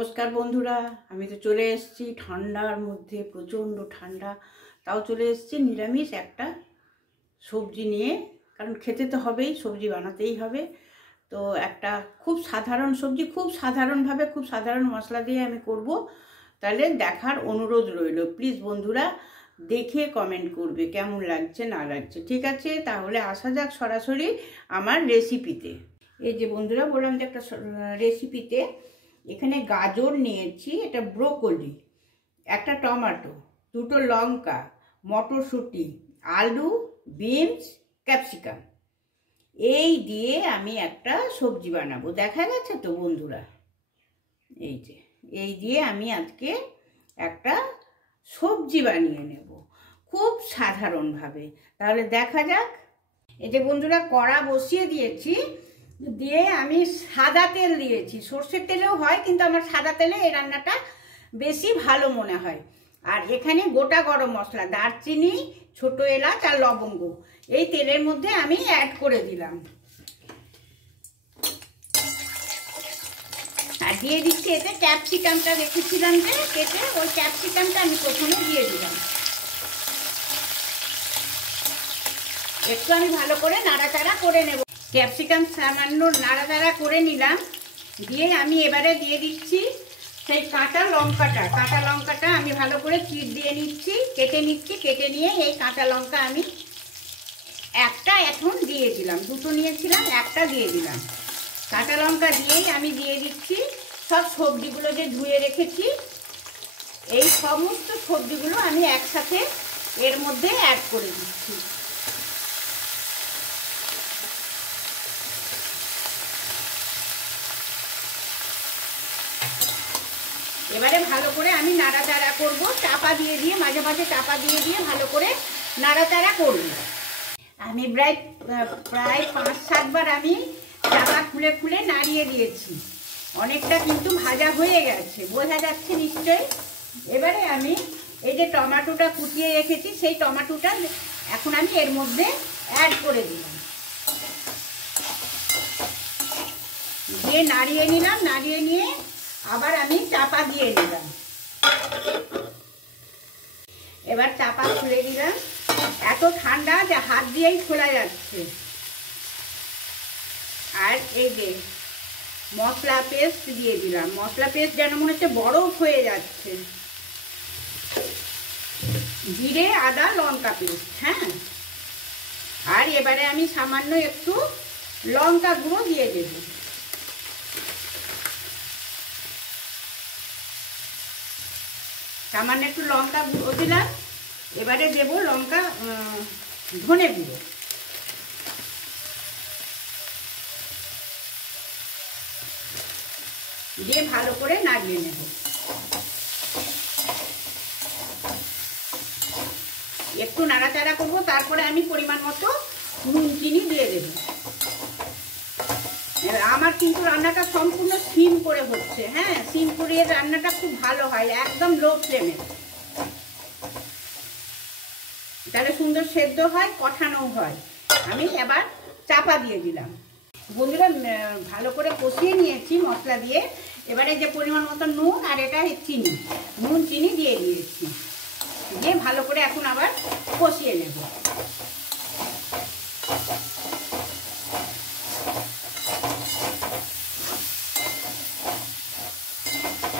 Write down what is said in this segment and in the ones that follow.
নমস্কার বন্ধুরা, আমি তো চলে এসেছি ঠান্ডার মধ্যে, প্রচণ্ড ঠান্ডা, তাও চলে এসেছি নিরামিষ একটা সবজি নিয়ে। কারণ খেতে তো হবেই, সবজি বানাতেই হবে। তো একটা খুব সাধারণ সবজি, খুব সাধারণভাবে, খুব সাধারণ মশলা দিয়ে আমি করব। তাহলে দেখার অনুরোধ রইল। প্লিজ বন্ধুরা দেখে কমেন্ট করবে কেমন লাগছে না লাগছে। ঠিক আছে, তাহলে আসা যাক সরাসরি আমার রেসিপিতে। এই যে বন্ধুরা বললাম যে একটা রেসিপিতে এখানে গাজর নিয়েছি, এটা ব্রোকলি, একটা টমেটো, দুটো লঙ্কা, মটরশুঁটি, আলু, বিনস, ক্যাপসিকাম, এই দিয়ে আমি একটা সবজি বানাবো। দেখা গেছে তো বন্ধুরা, এই যে এই দিয়ে আমি আজকে একটা সবজি বানিয়ে নেব খুব সাধারণভাবে। তাহলে দেখা যাক। এই যে বন্ধুরা কড়া বসিয়ে দিয়েছি, দিয়ে আমি সাদা তেল দিয়েছি। সর্ষের তেলেও হয়, কিন্তু আমার সাদা তেলে এই রান্নাটা বেশি ভালো মনে হয়। আর এখানে গোটা গরম মশলা, দারচিনি, ছোট এলাচ আর লবঙ্গ এই তেলের মধ্যে আমি অ্যাড করে দিলাম। আর দিয়ে দিচ্ছি এতে ক্যাপসিকামটা রেখেছিলাম যে কেটে, ওই ক্যাপসিকামটা আমি প্রথমে দিয়ে দিলাম। একটু আমি ভালো করে নাড়াচাড়া করে নেব। ক্যাপসিকাম সামান্য নাড়াচাড়া করে নিলাম, দিয়ে আমি এবারে দিয়ে দিচ্ছি সেই কাঁচা লঙ্কাটা আমি ভালো করে চিড় দিয়ে নিচ্ছি, কেটে নিচ্ছি। কেটে নিয়ে এই কাঁচা লঙ্কা আমি একটা এখন দিয়ে দিলাম, দুটো নিয়েছিলাম, একটা দিয়ে দিলাম। কাঁচা লঙ্কা দিয়েই আমি দিয়ে দিচ্ছি সব সবজিগুলো যে ধুয়ে রেখেছি। এই সমস্ত সবজিগুলো আমি একসাথে এর মধ্যে অ্যাড করে দিচ্ছি। এবারে ভালো করে আমি নাড়াচাড়া করব, চাপা দিয়ে দিয়ে, মাঝে মাঝে চাপা দিয়ে দিয়ে ভালো করে নাড়াচাড়া করব। আমি প্রায় 5-7 বার আমি চাপা খুলে খুলে নাড়িয়ে দিয়েছি। অনেকটা কিন্তু ভাজা হয়ে গেছে, বোঝা যাচ্ছে নিশ্চয়ই। এবারে আমি এই যে টমেটোটা কুচিয়ে রেখেছি, সেই টমেটোটা এখন আমি এর মধ্যে অ্যাড করে দিলাম, দিয়ে নাড়িয়ে নিলাম। নাড়িয়ে নিয়ে আবার আমি চাপা দিয়ে নিলাম। এবার চাপা খুলে দিলাম। এত ঠান্ডা যে হাত দিয়েই খোলা যাচ্ছে। আর এই যে মশলা পেস্ট দিয়ে দিলাম। মশলা পেস্ট যেন মনে হচ্ছে বরফ হয়ে যাচ্ছে। জিরে, আদা, লঙ্কা পেস্ট, হ্যাঁ। আর এবারে আমি সামান্য একটু লঙ্কা গুঁড়ো দিয়ে দেব। সামান্য একটু লঙ্কা গুঁড়ো দিলাম। এবারে দেব লঙ্কা ধনে গুঁড়ো। দিয়ে ভালো করে নাড়িয়ে নেব। একটু নাড়াচাড়া করব, তারপরে আমি পরিমাণ মতো নুন চিনি দিয়ে দেব। আমার কিন্তু রান্নাটা সম্পূর্ণ সিম করে হচ্ছে, হ্যাঁ। সিম করে রান্নাটা খুব ভালো হয়, একদম লো ফ্লেমে, তাহলে সুন্দর সেদ্ধ হয়, কষানো হয়। আমি এবার চাপা দিয়ে দিলাম। বন্ধুরা ভালো করে কষিয়ে নিয়েছি মশলা দিয়ে। এবারে যে পরিমাণ মতো নুন আর এটা চিনি, নুন চিনি দিয়ে দিয়েছি, দিয়ে ভালো করে এখন আবার কষিয়ে নেব।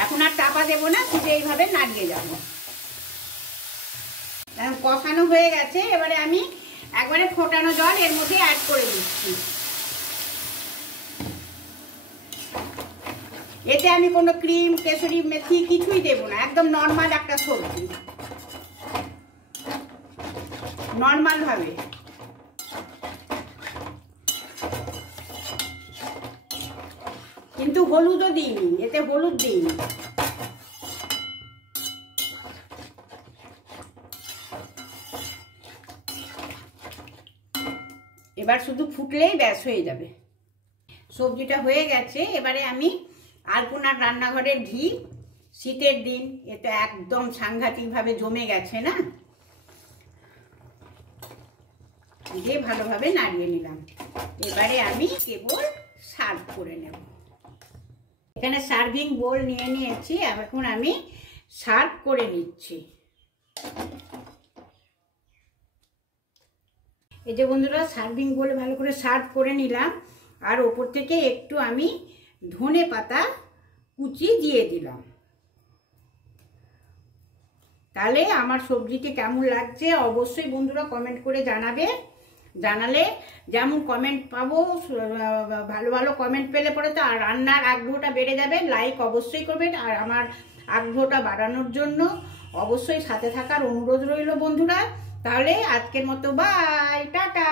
এখন আর চাপা দেবো না, শুধু এইভাবে নাড়িয়ে যাব। কষানো হয়ে গেছে। এবারে আমি একবারে ফোটানো জল এর মধ্যে অ্যাড করে দিচ্ছি। এতে আমি কোনো ক্রিম, কেশরি মেথি কিছুই দেব না, একদম নর্মাল একটা সবজি, নর্মাল ভাবে। কিন্তু হলুদও দিইনি, এতে হলুদ দিইনি। এবার শুধু ফুটলেই ব্যাস হয়ে যাবে। সবজিটা হয়ে গেছে। এবারে আমি আলপনার রান্নাঘরের ঘি, শীতের দিন, এটা একদম সাংঘাতিকভাবে জমে গেছে না, দিয়ে ভালোভাবে নাড়িয়ে নিলাম। এবারে আমি কেবল সার্ভ করে নেব। এখানে সার্ভিং বোল নিয়ে নিয়েছি, এখন আমি সার্ভ করে নিচ্ছি। এই যে বন্ধুরা সার্ভিং বোলে ভালো করে সার্ভ করে নিলাম, আর ওপর থেকে একটু আমি ধনে পাতা কুচি দিয়ে দিলাম। তাহলে আমার সবজিটি কেমন লাগছে অবশ্যই বন্ধুরা কমেন্ট করে জানাবে। জানালে যেমন কমেন্ট পাবো, ভালো ভালো কমেন্ট পেলে পরে তো আর রান্নার আগ্রহটা বেড়ে যাবে। লাইক অবশ্যই করবেন, আর আমার আগ্রহটা বাড়ানোর জন্য অবশ্যই সাথে থাকার অনুরোধ রইল বন্ধুরা। তাহলে আজকের মতো বাই, টাটা।